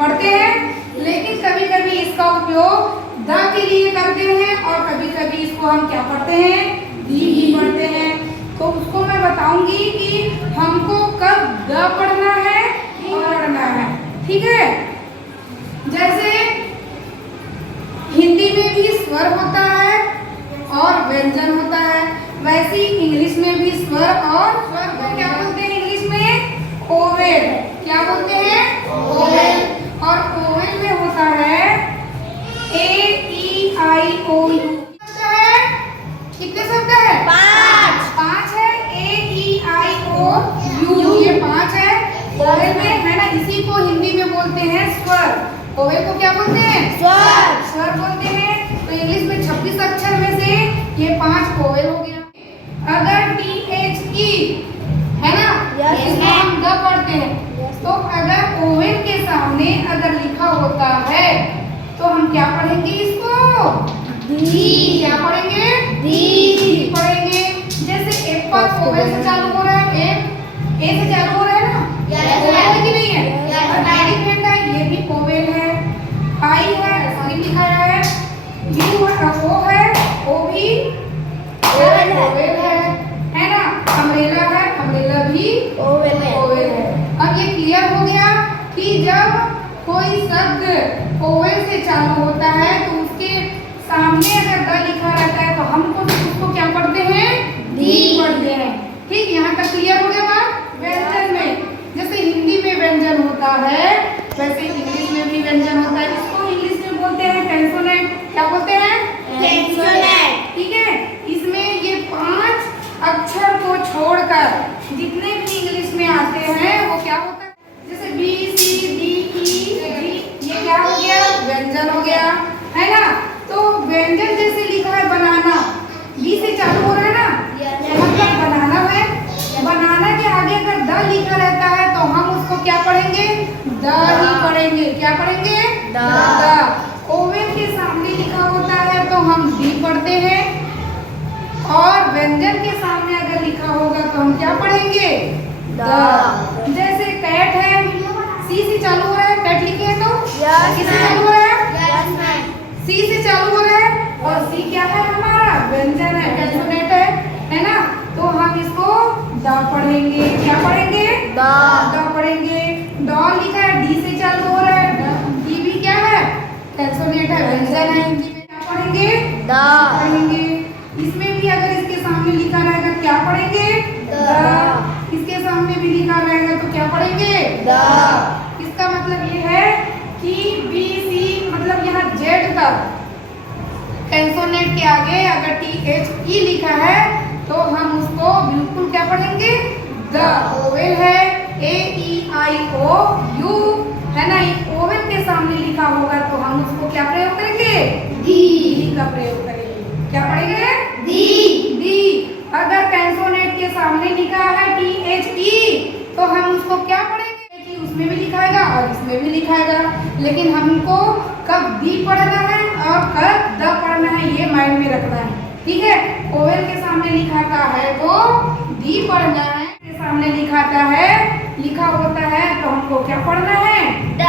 पढ़ते हैं, लेकिन कभी कभी इसका उपयोग द के लिए करते हैं और कभी कभी इसको हम क्या पढ़ते हैं, दी भी पढ़ते हैं। तो उसको मैं बताऊंगी कि हमको कब द पढ़ना है और पढ़ना है, ठीक है। जैसे हिंदी में भी स्वर होता है और व्यंजन होता है, वैसे ही इंग्लिश में भी स्वर और स्वर को क्या बोलते हैं इंग्लिश में, ओवेल। क्या बोलते हैं, ओवेल। और ओवेल में होता है A-E-I-O-U। कितने शब्द है, 5 है। A-E-I-O-U ये 5 है ओवेल में, है ना। इसी को हिंदी में बोलते हैं स्वर। ओवेल को क्या बोलते हैं, स्वर, स्वर बोलते हैं। तो इंग्लिश में 26 अक्षर में से ये 5 ओवेल हो गया। अगर THE है ना, इसमें हम द पढ़ते हैं, तो अगर ओवेल के सामने अगर लिखा होता है तो हम क्या पढ़ेंगे इसको, दी। क्या पढ़ेंगे, दी पढ़ेंगे। जैसे एप्पल ओवेल से चालू हो रहा है, ए से चालू हो रहा है ना, ओवेल है कि नहीं है। एलिफेंट है, ये भी ओवेल है। आई है, सॉरी लिखा है। यू है, ओ है, ओ भी ओवेल है ना। अम्ब्रेला है, अम्ब्रेला भी ओवेल है। अब ये क्लियर हो गया कि जब कोई शब्द ओवेल से चालू होता है तो उसके सामने अगर द लिखा रहता है तो हमको उसको क्या पढ़ते हैं, दी पढ़ते हैं। ठीक, यहाँ तक क्लियर हो गया बात। व्यंजन में जैसे हिंदी में व्यंजन होता है वैसे इंग्लिश में भी व्यंजन होता है। इसको इंग्लिश में बोलते हैं कंसोनेंट। क्या बोलते हैं, कंसोनेंट। ठीक है, इसमें ये 5 अक्षर को छोड़कर जितने भी इंग्लिश में आते हैं वो क्या होता है, जैसे B, C, D, E, G, ये क्या हो गया, व्यंजन हो गया, है ना। तो व्यंजन जैसे लिखा है बनाना, B से चालू हो रहा है ना, मतलब बनाना है। बनाना के आगे अगर द लिखा रहता है तो हम उसको क्या पढ़ेंगे, द ही पढ़ेंगे। क्या पढ़ेंगे, द। ओवेल के सामने लिखा होता है तो हम दी पढ़ते हैं, और व्यंजन के सामने अगर लिखा होगा तो हम क्या पढ़ेंगे, द। जैसे कैट है, सी से चालू हो रहा है, कैट लिखे है तो किससे चालू हो रहा है, सी से चालू हो रहा है, और सी क्या है हमारा, व्यंजन है, कंसोनेंट है ना। तो हम इसको द पढ़ेंगे। क्या पढ़ेंगे, द पढ़ेंगे। डॉल लिखा है, डी से चालू हो रहा है, डी भी क्या है, कंसोनेंट है, व्यंजन है। हिंदी में क्या पढ़ेंगे, द पढ़ेंगे। इसमें भी अगर इसके सामने लिखा रहेगा क्या पढ़ेंगे, द। इसके सामने भी लिखा रहेगा तो क्या पढ़ेंगे, द। इसका मतलब ये है कि बी सी मतलब यहाँ जेड तक कंसोनेंट के आगे अगर THE लिखा है तो हम उसको बिल्कुल क्या पढ़ेंगे, द। ओवेल है, AEIOU है ना। ओवेल के सामने लिखा होगा तो हम उसको क्या प्रयोग करेंगे, दी का प्रयोग करेंगे। क्या पढ़ेंगे, दी। अगर कंसोनेंट के सामने लिखा है THE तो हम उसको क्या पढ़ेंगे कि उसमें भी लिखाएगा और इसमें भी लिखाएगा, लेकिन हमको कब दी पढ़ना है और कब द पढ़ना है ये माइंड में रखना है। ठीक है, ओवेल के सामने लिखाता है तो दी पढ़ना है, के सामने लिखा होता है तो हमको क्या पढ़ना है, द।